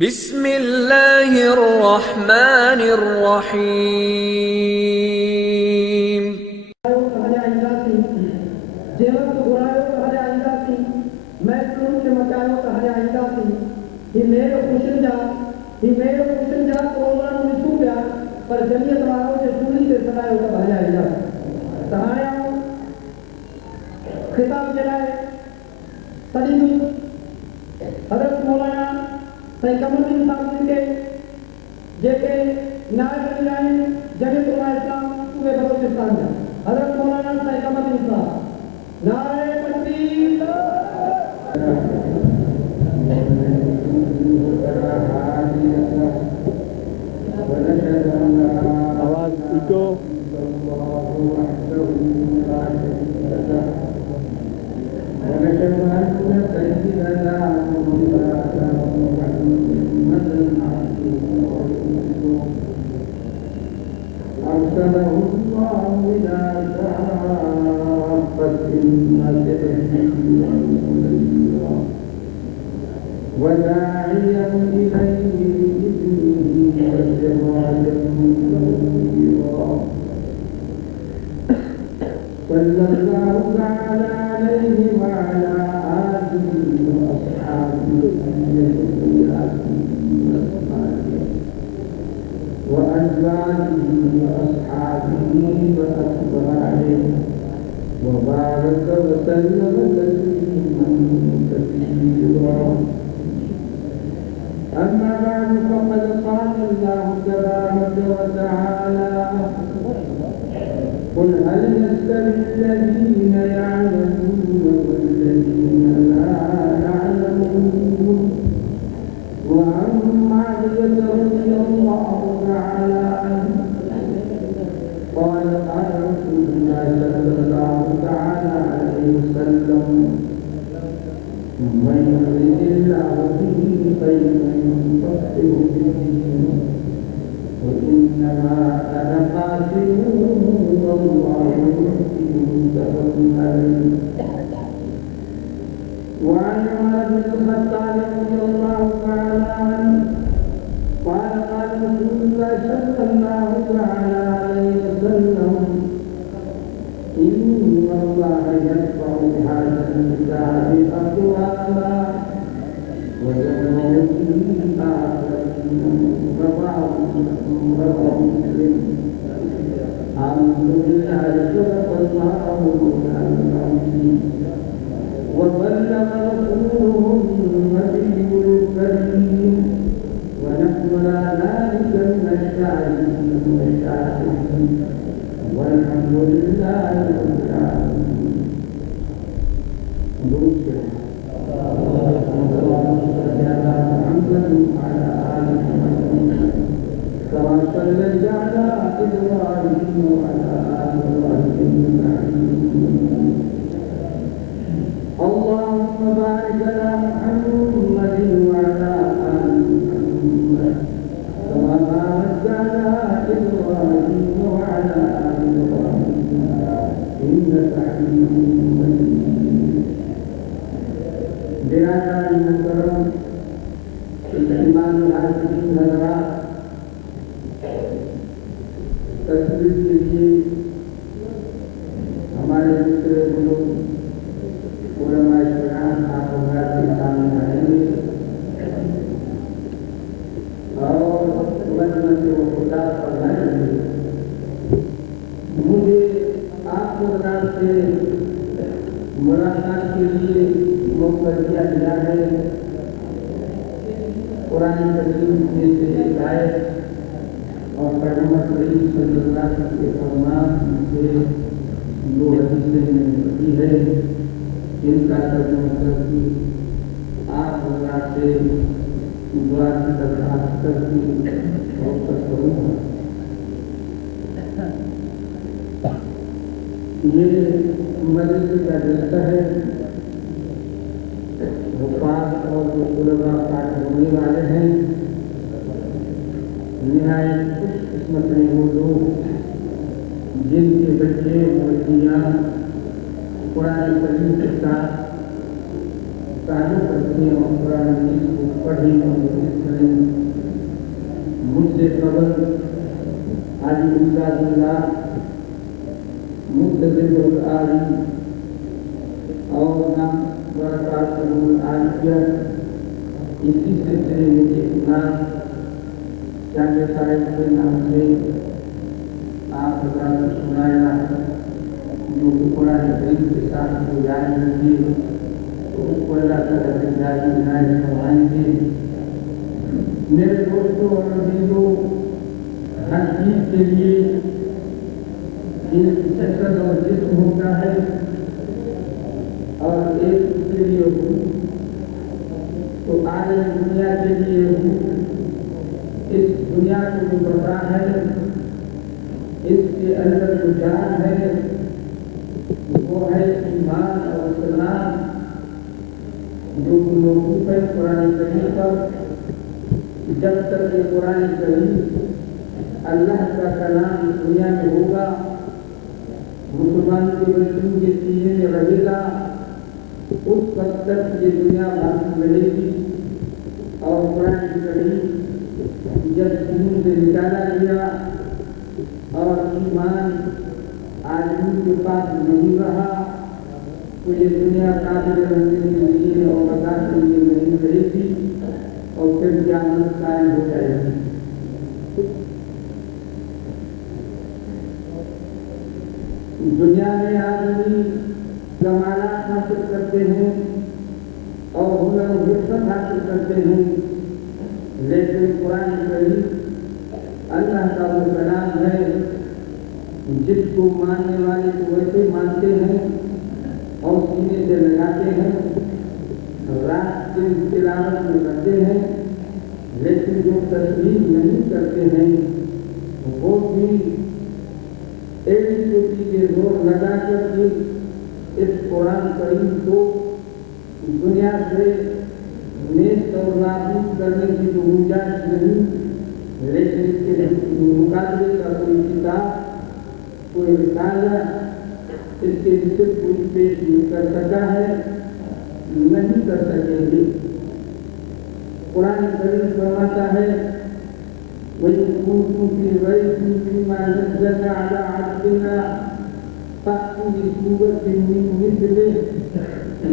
بسم اللہ الرحمن الرحیم حضرت مولانا سید قمر الدین صاحب کے جیسے نائب جمعیت علماء اسلام صوبے بلوچستان میں حضرت مولانا سید قمر الدین صاحب نعرہ تکبیر آواز ایکو وداعيا إليه بإذنه وسراجا منيرا صلى الله تعالى عليه وعلى آله وأصحابه وأزواجه وأصحابه وأتباعه وبارك وسلم تسليما كثيرا. أما بعد فقد قال الله تبارك وتعالى: قل هل يستوي الذين يعلمون والذين لا يعلمون. وعن معاوية رضي الله تعالى عنه قال قال رسول الله صلى الله تعالى عليه وسلم: من يرد الله به خيرا يفقهه في الدين وإنما أنا قاسم والله يحكم متفق عليه. وعن عمر بن الخطاب رضي الله تعالى عنه قال قال رسول الله صلى الله تعالى عليه وسلم: إن الله يرفع بهذا الكتاب أقواما ويضع به آخرين. رواه مسلم. الحمد لله صدق الله مولانا العظيم وبلغ رسوله النبي الكريم ونحن على ذلك من الشاهدين والشاكرين والحمد لله رب العالمين. اللهم صل على محمد وعلى آل محمد كما صليت على إبراهيم وعلى آل إبراهيم إنك حميد مجيد. اللهم بارك على محمد وعلى آل محمد كما باركت على إبراهيم وعلى آل إبراهيم إنك حميد مجيد. برادران محترم امام العارفین حضرات، تصویر کیجیے ہمارے دوسرے بزرگ علماء کرام آپ حضرات کے سامنے آئیں گے اور من سے وہ خطاب فرمائیں گے. مجھے آپ حضرات سے ملاقات کے لیے موقع دیا گیا ہے. قرآن کریم میں سے ایک آیت اور پیغمبر کریم صلی اللہ علیہ وسلم کے فرمان سے دو حدیثیں میں نے پڑھی ہے. ان کا ترجمہ کر کے آپ حضرات سے دعا کی درخواست کر کے موقع کروں گا. یہ مدرسے کا جلسہ ہے. حفاظ اور جو طلباء پاس ہونے والے ہیں نہایت خوش قسمت ہیں وہ لوگ جن کے بچے بچیاں قرآن کریم کے ساتھ تعلق رکھیں اور قرآن مجید کو پڑھیں اور अव्वल हाजी मुमताजुल्लाह मुंतज़िरुल आली और नाम बरकातुल आलिया इसी सिलसिले में एक नाम चांद साहिब के नाम से आप हज़रात को सुनाया जो कुरान करीम के साथ जो जारी होगी तो उसको अल्लाह ताला से जारी इनायत फरमाएंगे। मेरे दोस्तों और अजीजों, हर चीज के लिए एक जसद और जिस्म होता है और एक उसके लिए रूह। तो आज दुनिया के लिए रूह, इस दुनिया को जो बता है, इसके अंदर जो जान है वो है ईमान और इस्लाम, जो मौजूद है कुरान करीम पर। जब तक ये कुरान करीम अल्लाह का कलाम इस दुनिया में होगा, मुसलमान के वजूद के सीने में रहेगा, उस वक्त तक ये दुनिया बाकी रहेगी। और कुरान करीम जब सीनों से निकाला गया और ईमान आदमी के पास नहीं रहा, तो ये दुनिया काबिल रहने के लिए और बता के लिए नहीं रहेगी और फिर क़यामत कायम हो जाएगी। दुनिया में आदमी कमाना हासिल करते हैं और हुनर हिकमत हासिल करते हैं, लेकिन कुरान करीम अल्लाह का वो कलाम है जिसको मानने वाले को वैसे मानते हैं और सीने से लगाते हैं, रात दिन तिलावत में करते हैं, लेकिन जो तस्लीम नहीं करते हैं वो भी एक चोटी के जोर लगा करके इस कुरान करीम को दुनिया से नेस्त और नाबूद करने की तो गुंजाइश नहीं, लेकिन इसके मुकाबले का कोई किताब, कोई रिसाला इसके विषय कोई पेश नहीं कर सका है, नहीं कर सकेंगे। कुरान करीम फरमाता है वही कुंतुम फी रैबिन मिम्मा नज़्ज़लना अला अब्दिना फअतू बिसूरतिन मिन मिस्लिहि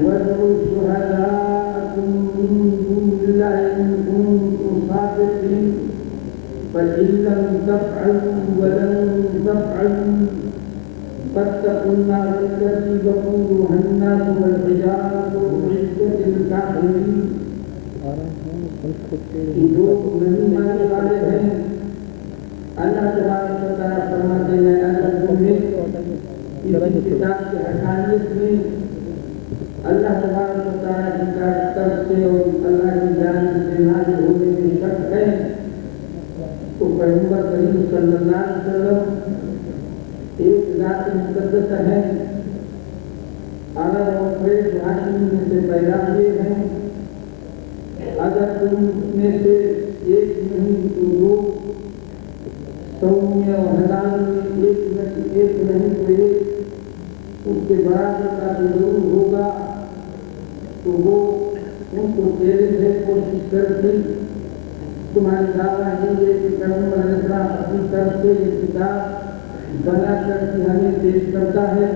वद'ू शुहदाअकुम मिन दूनिल्लाहि इन कुंतुम सादिक़ीन फइन लम तफ़अलू व लन तफ़अलू फत्तक़ू النار التي وقودها الناس والحجارة أعدت للكافرين। जो नहीं मानने वाले हैं, अल्लाह तबारक व तआला फरमाते हैं अगर तुम्हें इस किताब की हक़ानियत में अल्लाह तबारक व तआला की तरफ से और अल्लाह की जानिब से नाज़िल होने में शक है, तो पैगंबर करीम सल्लल्लाहु अलैहि वसल्लम एक ज़ात मुक़द्दस है, अरब और कुरैश हाशिम में से पैदा हुए हैं। अगर तुम में से एक नहीं तो दो, सौ में और हजार में एक नहीं तो एक, उसके बराबर का जो जरूर होगा, तो वो उनको तेरे से कोशिश करके तुम्हारी दावा ये है कि पैगंबर अलैहिस्सलाम अपनी तरफ से ये किताब बना करके हमें पेश करता है।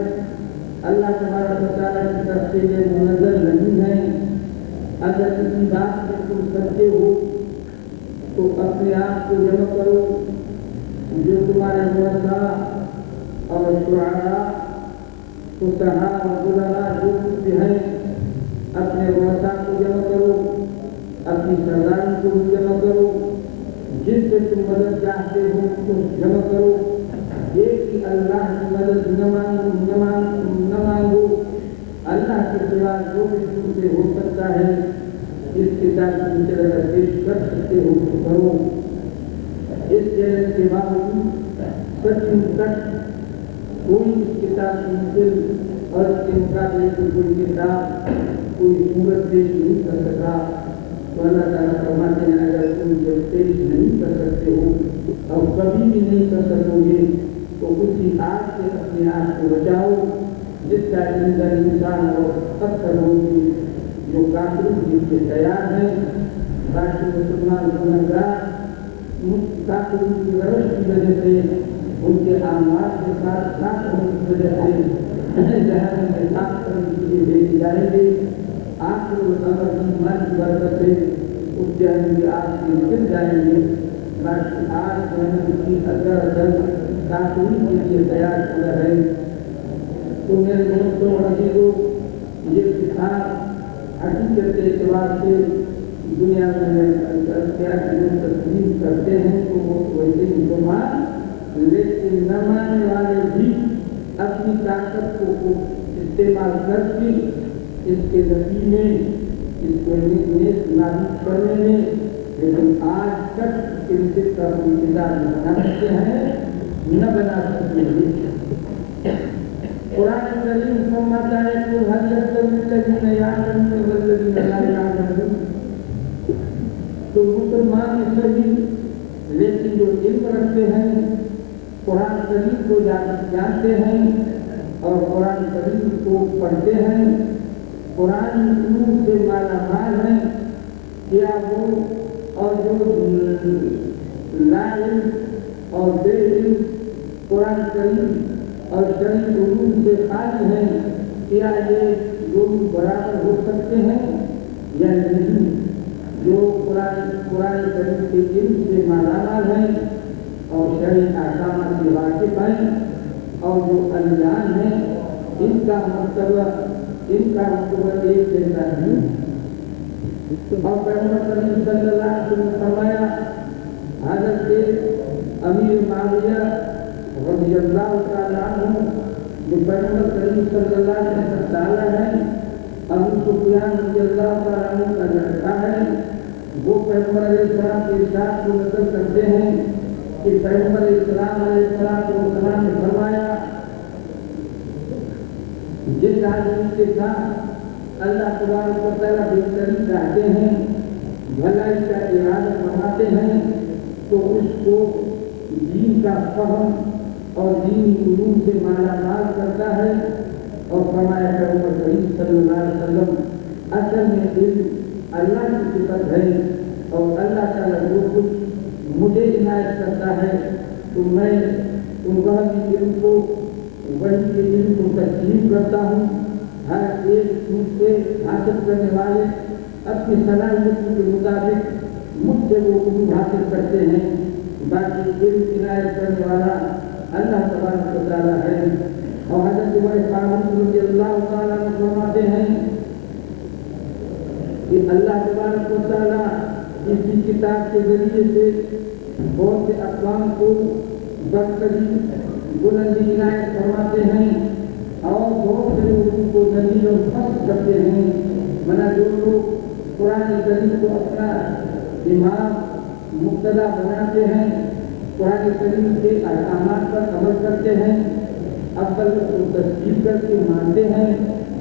अल्लाह तबारक व तआला की तरफ से ये मुनज़्ज़ल नहीं है। अगर किसी बात में तुम सच्चे हो तो अपने आप को जमा करो, जो तुम्हारे मुअज़्ज़ा और शुअरा फुक़हा और बुलगा जो कुछ भी हैं, अपने मुअज़्ज़ा को जमा करो, अपनी सरदारी को भी जमा करो, जिससे तुम मदद चाहते हो उसको जमा करो। ये कि अल्लाह की मदद न मांगो, अल्लाह के सिवा जो भी तुमसे हो सकता है इस किताब की तरह पेश कर सकते हो तो करो। इस चैलेंज के बावजूद सच कोई इस किताब की मुश्किल और इसके मुकाबले की कोई किताब कोई सूरत पेश नहीं कर सका। तो अल्लाह ताला फरमाते हैं अगर तुम जब पेश नहीं कर सकते हो और कभी भी नहीं कर सकोगे तो उसी आग से अपने आप को बचाओ जिसका ईंधन इंसान और पत्थर होगी, जो काफिरों के लिए तैयार है। बाकी मुसलमान गुनहगार आखिरी की रवश की वजह से, उनके आमाल के साथ साथ होने की वजह से जहन्नम में साफ करने के लिए भेजे जाएंगे। आखिर अमर ईमान की बरकत से उस जहन्नम की आग से निकल जाएंगे। बाकी आज जहन्नम की अदर काफिरी के लिए तैयार किया है। तो मेरे दोस्तों अजीजों, ये किताब हकीकत के एतबार से दुनिया में क्या तस्लीम करते हैं तो वो वैसे मुसलमान, लेकिन न मानने वाले भी अपनी ताकत को इस्तेमाल करके इसके नतीजे इसको नाबूद करने में, लेकिन आज तक इनसे का इंतजार न बना सकते हैं, न बना सकते। कुरान करीम फरमाता है कि हल यस्तवी यामनून वल्लज़ीना ला यामनून, तो मुसलमान सही लेकिन जो इल्म रखते हैं, कुरान करीम को जानते हैं और कुरान करीम को पढ़ते हैं, कुरान नूर से माला माल है, क्या वो और जो लाइल और बेइल्म कुरान करीम और शरीफ उलूम से खाली हैं, क्या ये दोनों बराबर हो सकते हैं या नहीं? जो कुरान करीम के इल्म से मालामाल हैं और शरई अहकाम से वाकिफ हैं और जो अनजान हैं, इनका मर्तबा एक जैसा नहीं। और पैगंबर करीम सल्लल्लाहु अलैहि वसल्लम ने फरमाया, हज़रत अमीर माविया रज़ियल्लाहु तआला अन्हु जो पैगंबर करीम सल्लल्लाहु अलैहि वसल्लम का साला है, अबू सुफियान रज़ियल्लाहु तआला अन्हु का लड़का है, वो पैगंबर अलैहिस्सलाम के इरशाद को नकल करते हैं कि पैगंबर अलैहिस्सलाम ने फरमाया, जिस आदमी के साथ अल्लाह तबारक व तआला बेहतरी चाहते हैं, भलाई का इरादा फरमाते हैं, तो उसको दीन का फहम और दीनी उलूम से मालामाल करता है। और फरमाया पैगंबर करीम सल्लल्लाहु अलैहि वसल्लम, असल में इल्म अल्लाह की सिफत है और अल्लाह ताला जो कुछ मुझे इनायत करता है तो मैं वह इल्म को वही के इल्म को तस्लीम करता हूँ। हर एक मुझसे हासिल करने वाले अपनी सलाहियत के मुताबिक मुझसे वो इल्म हासिल करते हैं। बाकी इल्म इनायत करने वाला अल्लाह तबारक व तआला है। और हज़रत उमर फारूक रज़ियल्लाहु तआला अन्हु फरमाते हैं कि अल्लाह तबारक व तआला इसी किताब के जरिए से बहुत से अक़वाम को बरकती बुलंदी इनायत फरमाते हैं और बहुत से लोगों को दलील और फस्ल करते हैं। मना जो लोग कुरान करीम को अपना इमाम मुक्तदा बनाते हैं, कुरान करीम के अहकामात पर अमल करते हैं, अव्वल को तस्दीक करके मानते हैं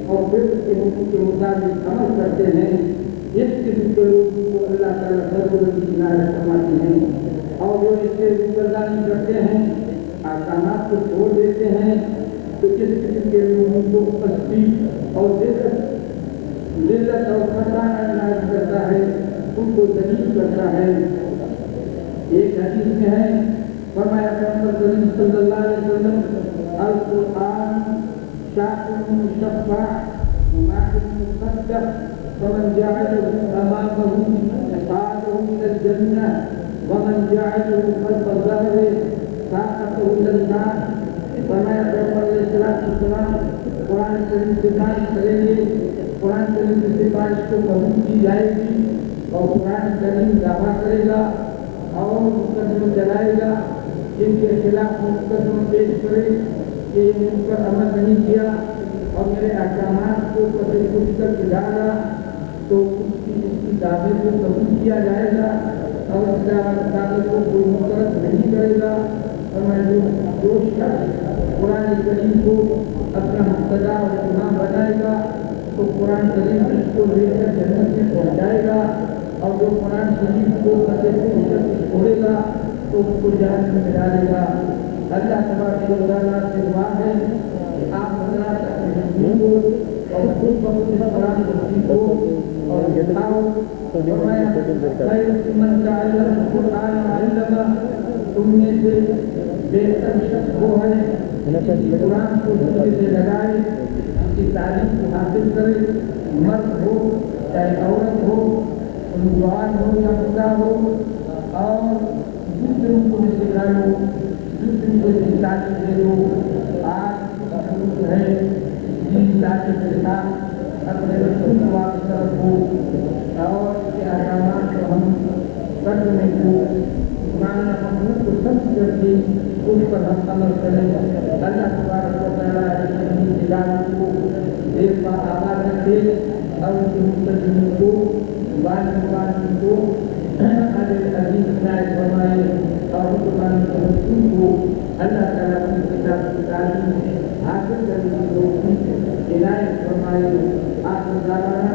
और फिर उसके हुक्म के मुताबिक अमल करते हैं, इस किस्म के लोगों को अल्लाह ताला बुलंदी इनायत फरमाते हैं। और जो इससे रुकरदानी करते हैं, अहकामात को छोड़ देते हैं, तो इस किस्म के लोगों को पस्ती और जिल्लत और खतरा इनायत करता है, उनको दलील करता है। एक हदीस में है, फरमाया पैगंबर करीम सल्लल्लाहु अलैहि वसल्लम, अल कुरान शाफिउन मुशफ़्फ़ा मुमाहिदुन मुसद्दक़ फमन जअलहु अमामहु क़ादहु इलल जन्नह वमन जअलहु ख़ल्फ़ ज़हरिही साक़तहु इलल नार। फरमाया पैगंबर अलैहिस्सलाम कुरान करीम से सिफारिश करेंगे, कुरान करीम की सिफारिश को कबूल की जाएगी और कुरान करीम दावा करेगा और मुकदमा चलाएगा, जिनके खिलाफ मुकदमा पेश करे कि इन पर अमल नहीं किया और मेरे अहकामात को पते कुछ कर गिराया, तो उसकी दावे को कबूल किया जाएगा और इस दावे को कोई मुस्तरद नहीं करेगा। और मैं जो शख्स कुरान करीम को अपना मुक्तदा और इमाम बनाएगा तो कुरान करीम उसको लेकर जन्नत में पहुँचाएगा, और जो कुरान शरीफ को छोड़ेगा तो उसको जहन्नम में डालेगा। अल्लाह तबारक व तआला से दुआ है कि आप हज़रात अपने नबी को और खुद बखुद इस कुरान को सीखो और बताओ। फरमाया खैरुकुम मन तअल्लम कुरान व अल्लमा بہتر شخص وہ ہے جس قرآن کو سینے سے لگائے، اس کی تعلیم کو حاصل کرے، مرد ہو چاہے عورت ہو، نوجوان ہو یا بوڑھا ہو، اور دوسروں کو بھی سکھاؤ، دوسروں کو بھی تعلیم دے دو۔ آج کی ضرورت ہے دینی تعلیم کے ساتھ اپنے بچوں کو وابستہ رکھو اور اس کے احکامات کو ہم کرنے کو قرآن محمود کو سمجھ کر کے اس پر ہم عمل کریں۔ اللہ تبارک و تعالیٰ اپنی تلاوت کو دیر پا آباد رکھے اور ان کے مستقبل کو والدین کو حضرت عزیز عنایت فرمائے اور قرآن کے رسول کو اللہ تعالیٰ کی کتاب کی تعلیم حاصل کرنے کی توفیق عنایت فرمائے۔ آخر دعوانا